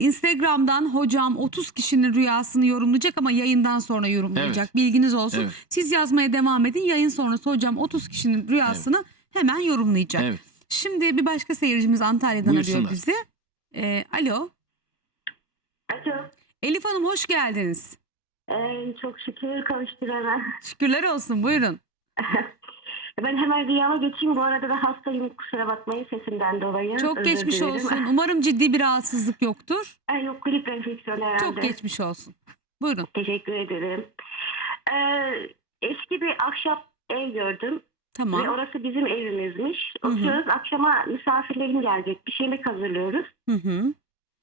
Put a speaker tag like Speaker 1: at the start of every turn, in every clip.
Speaker 1: Instagram'dan hocam 30 kişinin rüyasını yorumlayacak ama yayından sonra yorumlayacak.
Speaker 2: Evet.
Speaker 1: Bilginiz olsun.
Speaker 2: Evet.
Speaker 1: Siz yazmaya devam edin. Yayın sonrası hocam 30 kişinin rüyasını hemen yorumlayacak.
Speaker 2: Evet.
Speaker 1: Şimdi bir başka seyircimiz Antalya'dan arıyor
Speaker 2: Buyursunlar.
Speaker 1: bizi. Alo.
Speaker 3: Alo.
Speaker 1: Elif Hanım hoş geldiniz.
Speaker 3: Çok şükür kavuşturana.
Speaker 1: Şükürler olsun, buyurun.
Speaker 3: Ben hemen rüyama geçeyim. Bu arada da hastayım. Kusura bakmayın sesimden dolayı.
Speaker 1: Çok
Speaker 3: Özür
Speaker 1: geçmiş
Speaker 3: dilerim.
Speaker 1: olsun. Umarım ciddi bir rahatsızlık yoktur.
Speaker 3: Yok, grip enfeksiyonu herhalde.
Speaker 1: Çok geçmiş olsun. Buyurun.
Speaker 3: Teşekkür ederim. Eski bir ahşap ev gördüm. Ve
Speaker 1: Tamam.
Speaker 3: orası bizim evimizmiş.
Speaker 1: Hı hı.
Speaker 3: Oturuyoruz. Akşama misafirlerim gelecek. Bir yemek hazırlıyoruz.
Speaker 1: Hı hı.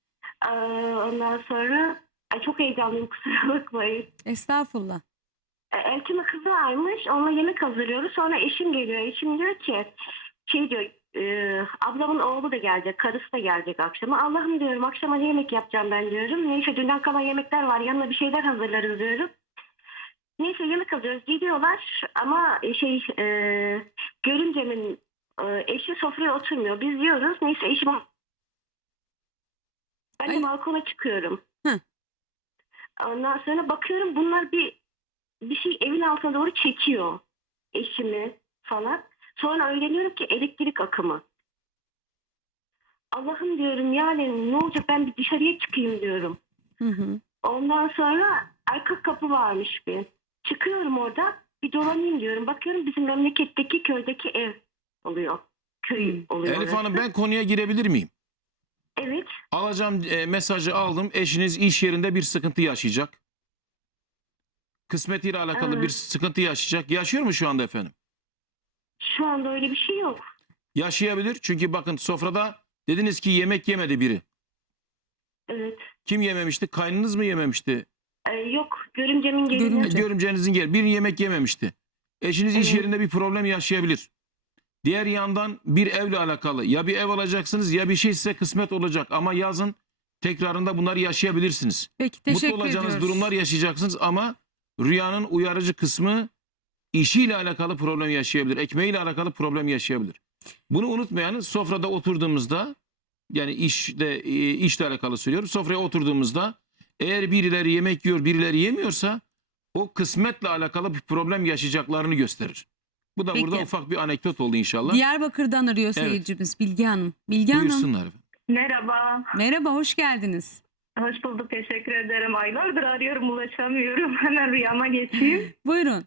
Speaker 3: Ondan sonra çok heyecanlıyım, kusura bakmayın.
Speaker 1: Estağfurullah.
Speaker 3: Elçime kızı varmış. Onunla yemek hazırlıyoruz. Sonra eşim geliyor. Eşim diyor ki diyor, ablamın oğlu da gelecek. Karısı da gelecek akşama. Allah'ım diyorum, akşama ne yemek yapacağım ben diyorum. Neyse dünden kalan yemekler var. Yanına bir şeyler hazırlarız diyorum. Neyse yemek hazırlıyoruz. Gidiyorlar ama görümcemin eşi sofraya oturmuyor. Biz yiyoruz. Neyse eşim... Ben de
Speaker 1: Ay.
Speaker 3: balkona çıkıyorum.
Speaker 1: Hı.
Speaker 3: Ondan sonra bakıyorum bunlar bir şey evin altına doğru çekiyor. Eşimi falan. Sonra öğreniyorum ki elektrik akımı. Allah'ım diyorum, yani ne olacak, ben bir dışarıya çıkayım diyorum.
Speaker 1: Hı hı.
Speaker 3: Ondan sonra arka kapı varmış bir. Çıkıyorum orada, bir dolanayım diyorum. Bakıyorum bizim memleketteki köydeki ev oluyor. Köy oluyor.
Speaker 2: Elif
Speaker 3: orası.
Speaker 2: Hanım, ben konuya girebilir miyim?
Speaker 3: Evet.
Speaker 2: Alacağım mesajı aldım. Eşiniz iş yerinde bir sıkıntı yaşayacak. Kısmetiyle alakalı
Speaker 3: Evet.
Speaker 2: bir sıkıntı yaşayacak. Yaşıyor mu şu anda efendim?
Speaker 3: Şu anda öyle bir şey yok.
Speaker 2: Yaşayabilir. Çünkü bakın, sofrada dediniz ki yemek yemedi biri.
Speaker 3: Evet.
Speaker 2: Kim yememişti? Kaynınız mı yememişti?
Speaker 3: Yok, görümcemin gelini.
Speaker 1: Görümce.
Speaker 2: Görümcenizin gel. Bir yemek yememişti. Eşiniz iş
Speaker 3: Evet.
Speaker 2: yerinde bir problem yaşayabilir. Diğer yandan bir evle alakalı. Ya bir ev alacaksınız ya bir şey size kısmet olacak. Ama yazın tekrarında bunları yaşayabilirsiniz.
Speaker 1: Peki, teşekkür
Speaker 2: Mutlu olacağınız
Speaker 1: ediyoruz.
Speaker 2: durumlar yaşayacaksınız ama rüyanın uyarıcı kısmı işiyle alakalı problem yaşayabilir. Ekmeğiyle alakalı problem yaşayabilir. Bunu unutmayın. Sofrada oturduğumuzda, yani işle alakalı söylüyorum. Sofraya oturduğumuzda eğer birileri yemek yiyor, birileri yemiyorsa o kısmetle alakalı bir problem yaşayacaklarını gösterir. Bu da
Speaker 1: Peki.
Speaker 2: burada ufak bir anekdot oldu inşallah.
Speaker 1: Diyarbakır'dan arıyor seyircimiz Bilge Hanım. Bilge Hanım.
Speaker 2: Buyursunlar efendim.
Speaker 4: Merhaba.
Speaker 1: Merhaba, hoş geldiniz.
Speaker 4: Hoş bulduk. Teşekkür ederim. Aylardır arıyorum, ulaşamıyorum. Hemen rüyama geçeyim.
Speaker 1: Buyurun.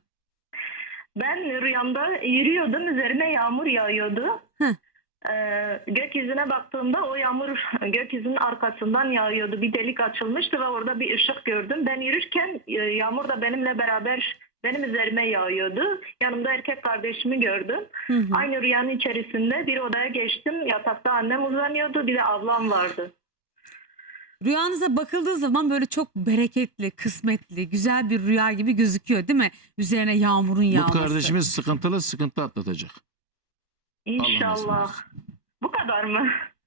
Speaker 4: Ben rüyamda yürüyordum. Üzerime yağmur yağıyordu.
Speaker 1: Heh.
Speaker 4: Gökyüzüne baktığımda o yağmur gökyüzünün arkasından yağıyordu. Bir delik açılmıştı ve orada bir ışık gördüm. Ben yürürken yağmur da benimle beraber benim üzerime yağıyordu. Yanımda erkek kardeşimi gördüm.
Speaker 1: Hı hı.
Speaker 4: Aynı rüyanın içerisinde bir odaya geçtim. Yatakta annem uzanıyordu. Bir de ablam vardı.
Speaker 1: Rüyanıza bakıldığı zaman böyle çok bereketli, kısmetli, güzel bir rüya gibi gözüküyor değil mi? Üzerine yağmurun
Speaker 2: Bu
Speaker 1: yağması.
Speaker 2: kardeşimiz sıkıntı atlatacak.
Speaker 4: İnşallah.
Speaker 2: nasip
Speaker 4: Bu kadar mı?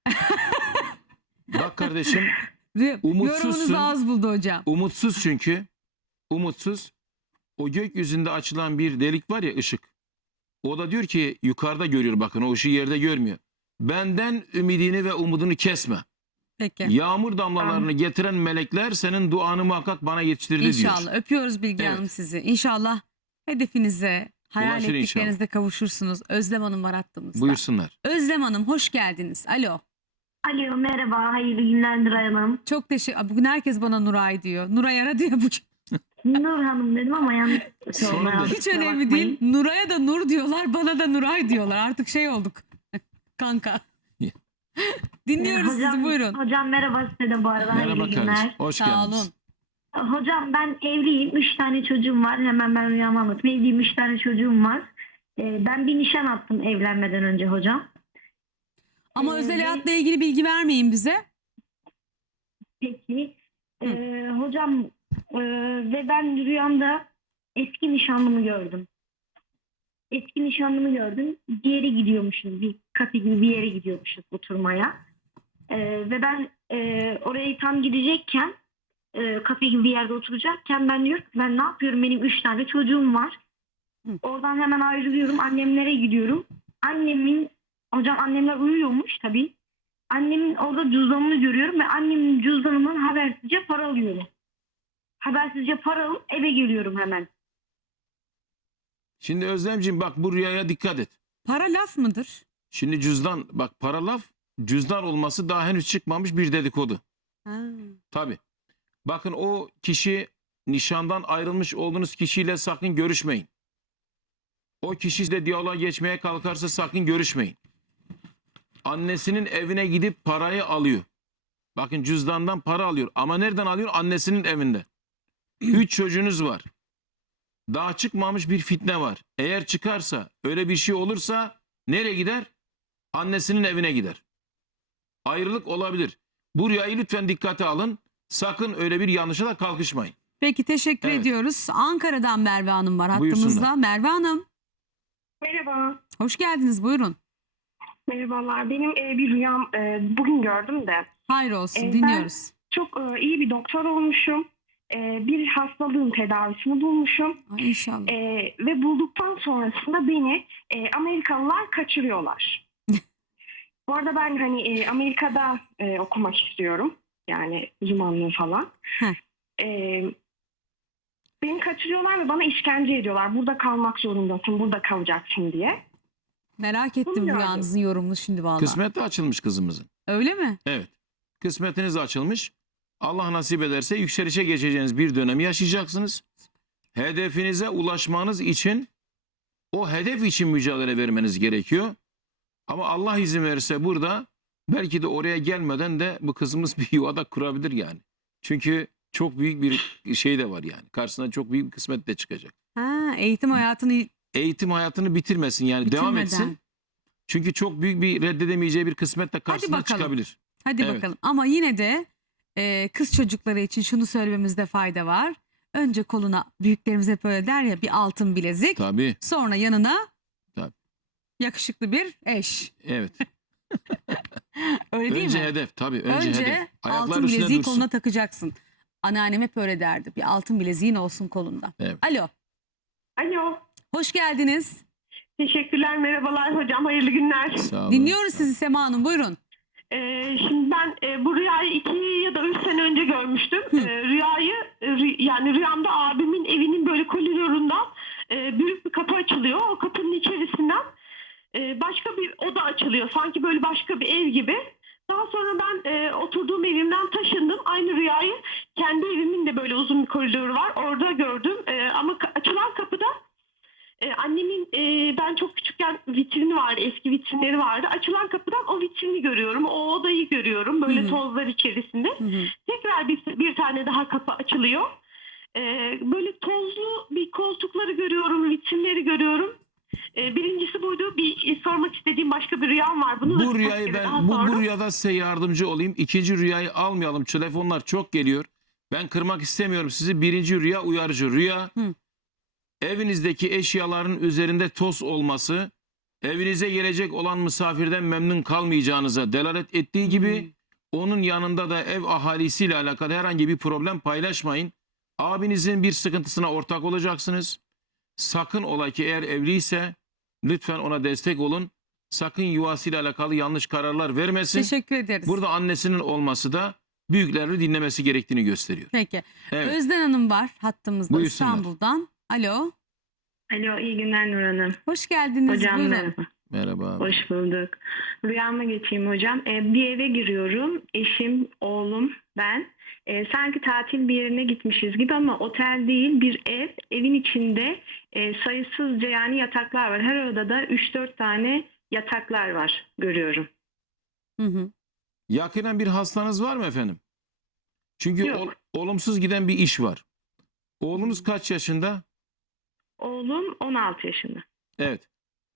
Speaker 2: Bak kardeşim,
Speaker 1: Yorumunuz
Speaker 2: umutsuzsun.
Speaker 1: az buldu hocam.
Speaker 2: Umutsuz çünkü. Umutsuz. O gökyüzünde açılan bir delik var ya, ışık. O da diyor ki yukarıda görüyor, bakın o ışığı yerde görmüyor. Benden ümidini ve umudunu kesme.
Speaker 1: Peki.
Speaker 2: Yağmur damlalarını getiren melekler senin duanı muhakkak bana yetiştirdi diyor.
Speaker 1: İnşallah. Öpüyoruz Bilge
Speaker 2: Evet.
Speaker 1: Hanım sizi. İnşallah hedefinize, hayal
Speaker 2: Ulaşır
Speaker 1: ettiklerinizde kavuşursunuz. Özlem Hanım var hattımızda.
Speaker 2: Buyursunlar.
Speaker 1: Özlem Hanım hoş geldiniz. Alo.
Speaker 3: Alo, merhaba. Hayırlı günler Nuray Hanım.
Speaker 1: Çok teşekkür. Bugün herkes bana Nuray diyor. Nuray ara diyor bugün.
Speaker 3: Nur Hanım dedim ama yanlış.
Speaker 2: Sonunda.
Speaker 1: Hiç önemli değil. Nuray'a da Nur diyorlar, bana da Nuray diyorlar. Artık şey olduk. Kanka. Dinliyoruz sizi, buyurun.
Speaker 3: Hocam merhaba size de bu arada.
Speaker 2: Merhaba
Speaker 3: Hayırlı günler.
Speaker 2: kardeşim. Hoş
Speaker 1: Sağ
Speaker 2: geldiniz.
Speaker 1: olun.
Speaker 3: Hocam ben evliyim. 3 tane çocuğum var. Hemen ben rüyamı anlatayım. Evliyim, 3 tane çocuğum var. Ben bir nişan attım evlenmeden önce hocam.
Speaker 1: Ama özel hayatla ilgili bilgi vermeyin bize.
Speaker 3: Peki. Hocam ve ben rüyamda eski nişanlımı gördüm. Eski nişanlımı gördüm. Bir yere gidiyormuşuz. Bir kafe gibi bir yere gidiyormuşuz oturmaya. Ve ben oraya tam gidecekken kafe gibi bir yerde oturacakken ben diyorum ki ben ne yapıyorum? Benim 3 tane çocuğum var.
Speaker 1: Hı.
Speaker 3: Oradan hemen ayrılıyorum. Annemlere gidiyorum. Hocam annemler uyuyormuş tabii. Annemin orada cüzdanını görüyorum ve annemin cüzdanından habersizce para alıyorum. Habersizce para alıp eve geliyorum hemen.
Speaker 2: Şimdi Özlemciğim bak bu rüyaya dikkat et.
Speaker 1: Para laf mıdır?
Speaker 2: Şimdi cüzdan bak para laf, cüzdan olması daha henüz çıkmamış bir dedikodu.
Speaker 1: Ha.
Speaker 2: Tabii. Bakın o kişi nişandan ayrılmış olduğunuz kişiyle sakın görüşmeyin. O kişiyle diyaloğa geçmeye kalkarsa sakın görüşmeyin. Annesinin evine gidip parayı alıyor. Bakın cüzdandan para alıyor ama nereden alıyor? Annesinin evinde. 3 çocuğunuz var. Daha çıkmamış bir fitne var. Eğer çıkarsa, öyle bir şey olursa nereye gider? Annesinin evine gider. Ayrılık olabilir. Bu rüyayı lütfen dikkate alın. Sakın öyle bir yanlışa da kalkışmayın.
Speaker 1: Peki teşekkür
Speaker 2: Evet.
Speaker 1: ediyoruz. Ankara'dan Merve Hanım var
Speaker 2: Buyursunlar.
Speaker 1: hattımızda. Merve Hanım
Speaker 5: Merhaba.
Speaker 1: hoş geldiniz, buyurun.
Speaker 5: Merhabalar. Benim bir rüyam bugün gördüm de.
Speaker 1: Hayır olsun,
Speaker 5: Ben-
Speaker 1: dinliyoruz.
Speaker 5: Çok iyi bir doktor olmuşum. Bir hastalığın tedavisini bulmuşum.
Speaker 1: Ay, İnşallah.
Speaker 5: Ve bulduktan sonrasında beni Amerikalılar kaçırıyorlar. Bu arada ben hani Amerika'da okumak istiyorum. Yani uzmanlığı falan.
Speaker 1: Heh.
Speaker 5: Beni kaçırıyorlar ve bana işkence ediyorlar. Burada kalmak zorundasın, burada kalacaksın diye.
Speaker 1: Merak ettim
Speaker 5: Bunu gördüm.
Speaker 1: rüyanızın yorumunu şimdi vallahi.
Speaker 2: Kısmet de açılmış kızımızın.
Speaker 1: Öyle mi?
Speaker 2: Evet. Kısmetiniz açılmış. Allah nasip ederse yükselişe geçeceğiniz bir dönemi yaşayacaksınız. Hedefinize ulaşmanız için o hedef için mücadele vermeniz gerekiyor. Ama Allah izin verirse burada belki de oraya gelmeden de bu kızımız bir yuvada kurabilir yani. Çünkü çok büyük bir şey de var yani. Karşısına çok büyük bir kısmet de çıkacak.
Speaker 1: Ha, eğitim hayatını
Speaker 2: Eğitim hayatını bitirmesin yani devam
Speaker 1: bitirmeden.
Speaker 2: etsin. Çünkü çok büyük bir reddedemeyeceği bir kısmet de karşısına
Speaker 1: bakalım.
Speaker 2: çıkabilir.
Speaker 1: Hadi
Speaker 2: Evet.
Speaker 1: bakalım. Ama yine de kız çocukları için şunu söylememizde fayda var. Önce koluna, büyüklerimiz hep öyle der ya, bir altın bilezik.
Speaker 2: Tabii.
Speaker 1: Sonra yanına
Speaker 2: Tabii.
Speaker 1: yakışıklı bir eş.
Speaker 2: Evet.
Speaker 1: Öyle değil
Speaker 2: Önce
Speaker 1: mi?
Speaker 2: hedef tabii. Önce hedef.
Speaker 1: Önce
Speaker 2: Ayaklar
Speaker 1: altın
Speaker 2: üstüne
Speaker 1: bileziği
Speaker 2: dursun.
Speaker 1: koluna takacaksın. Anneannem hep öyle derdi. Bir altın bileziğin olsun kolunda.
Speaker 2: Evet.
Speaker 1: Alo.
Speaker 5: Alo.
Speaker 1: Hoş geldiniz.
Speaker 5: Teşekkürler, merhabalar hocam. Hayırlı günler.
Speaker 2: Sağ olun.
Speaker 1: Dinliyoruz sizi Sema Hanım. Buyurun.
Speaker 5: Şimdi ben bu rüyayı 2 ya da 3 sene önce görmüştüm. Yani rüyamda abimin evinin böyle koridorundan büyük bir kapı açılıyor. O kapının içerisinden başka bir oda açılıyor. Sanki böyle başka bir ev gibi. Daha sonra ben oturduğum evimden taşındım. Aynı rüyayı kendi evimin de böyle uzun bir koridoru var. Orada gördüm. Ama açılan kapıda annemin ben çok küçükken vitrini vardı, eski vitrinleri vardı. Açılan kapıdan o vitrini görüyorum, o odayı görüyorum böyle
Speaker 1: Hı hı.
Speaker 5: tozlar içerisinde.
Speaker 1: Hı hı.
Speaker 5: Tekrar bir tane daha kapı açılıyor. Böyle tozlu bir koltukları görüyorum, vitrinleri görüyorum. Birincisi buydu. Bir sormak istediğim başka bir rüyam var. Bunu da
Speaker 2: Bu
Speaker 5: birkaç
Speaker 2: rüyayı
Speaker 5: kere
Speaker 2: ben
Speaker 5: daha
Speaker 2: bu
Speaker 5: sordum.
Speaker 2: rüyada size yardımcı olayım. İkinci rüyayı almayalım. Telefonlar çok geliyor. Ben kırmak istemiyorum sizi. Birinci rüya uyarıcı. Rüya
Speaker 1: Hı.
Speaker 2: evinizdeki eşyaların üzerinde toz olması, evinize gelecek olan misafirden memnun kalmayacağınıza delalet ettiği gibi onun yanında da ev ahalisiyle alakalı herhangi bir problem paylaşmayın. Abinizin bir sıkıntısına ortak olacaksınız. Sakın ola ki eğer evliyse lütfen ona destek olun. Sakın yuvasıyla alakalı yanlış kararlar vermesin.
Speaker 1: Teşekkür ederiz.
Speaker 2: Burada annesinin olması da büyüklerini dinlemesi gerektiğini gösteriyor.
Speaker 1: Peki.
Speaker 2: Evet.
Speaker 1: Özden Hanım var hattımızda
Speaker 2: Buyursunlar.
Speaker 1: İstanbul'dan. Alo.
Speaker 6: Alo, iyi günler Nur Hanım.
Speaker 1: Hoş geldiniz.
Speaker 6: Hocam
Speaker 1: Buyurun.
Speaker 6: merhaba.
Speaker 2: Merhaba.
Speaker 6: Hoş bulduk. Rüyama geçeyim hocam. Bir eve giriyorum. Eşim, oğlum, ben. Sanki tatil bir yerine gitmişiz gibi ama otel değil, bir ev. Evin içinde sayısızca yani yataklar var. Her odada 3-4 tane yataklar var görüyorum.
Speaker 1: Hı hı.
Speaker 2: Yakinen bir hastanız var mı efendim? Çünkü
Speaker 6: Yok.
Speaker 2: olumsuz giden bir iş var. Oğlunuz kaç yaşında?
Speaker 6: Oğlum 16 yaşında.
Speaker 2: Evet.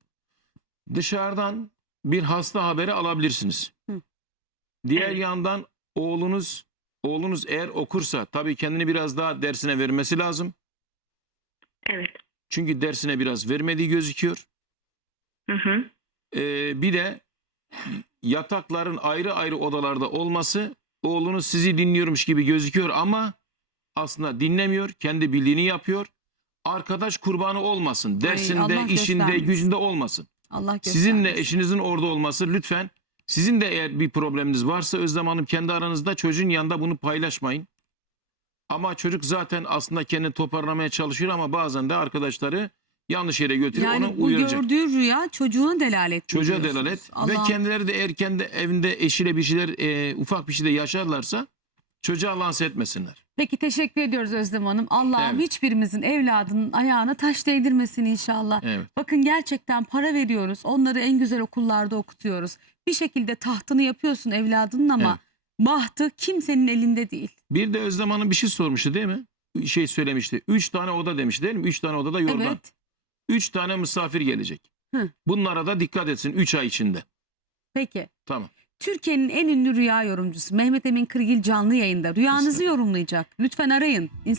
Speaker 2: Dışarıdan bir hasta haberi alabilirsiniz.
Speaker 1: Hı.
Speaker 2: Diğer
Speaker 6: Evet.
Speaker 2: yandan oğlunuz eğer okursa tabii kendini biraz daha dersine vermesi lazım.
Speaker 6: Evet.
Speaker 2: Çünkü dersine biraz vermediği gözüküyor.
Speaker 6: Hı hı.
Speaker 2: Bir de yatakların ayrı ayrı odalarda olması oğlunuz sizi dinliyormuş gibi gözüküyor ama aslında dinlemiyor. Kendi bildiğini yapıyor. Arkadaş kurbanı olmasın. Dersinde,
Speaker 1: Allah
Speaker 2: işinde,
Speaker 1: göstermesin.
Speaker 2: gücünde olmasın.
Speaker 1: Allah göstermesin.
Speaker 2: Sizinle eşinizin orada olması lütfen Sizin de eğer bir probleminiz varsa Özlem Hanım kendi aranızda çocuğun yanında bunu paylaşmayın. Ama çocuk zaten aslında kendini toparlamaya çalışıyor ama bazen de arkadaşları yanlış yere götürüyor,
Speaker 1: Yani
Speaker 2: onu
Speaker 1: bu
Speaker 2: uyaracak.
Speaker 1: gördüğü rüya çocuğuna delalet mi
Speaker 2: Çocuğa
Speaker 1: diyorsunuz?
Speaker 2: delalet ve
Speaker 1: Allah'ım.
Speaker 2: kendileri de eğer kendi evinde eşiyle bir şeyler ufak bir şey de yaşarlarsa çocuğa lanse etmesinler.
Speaker 1: Peki teşekkür ediyoruz Özlem Hanım. Allah'ım
Speaker 2: Evet.
Speaker 1: hiçbirimizin evladının ayağına taş değdirmesin inşallah.
Speaker 2: Evet.
Speaker 1: Bakın gerçekten para veriyoruz. Onları en güzel okullarda okutuyoruz. Bir şekilde tahtını yapıyorsun evladının ama bahtı kimsenin elinde değil.
Speaker 2: Bir de Özlem Hanım bir şey sormuştu değil mi? Şey söylemişti. 3 tane oda demiş değil mi? 3 tane odada yorgan.
Speaker 1: Evet.
Speaker 2: 3 tane misafir gelecek.
Speaker 1: Hı.
Speaker 2: Bunlara da dikkat etsin 3 ay içinde.
Speaker 1: Peki.
Speaker 2: Tamam.
Speaker 1: Türkiye'nin en ünlü rüya yorumcusu Mehmet Emin Kırgil canlı yayında rüyanızı
Speaker 2: Estağfurullah.
Speaker 1: yorumlayacak. Lütfen arayın.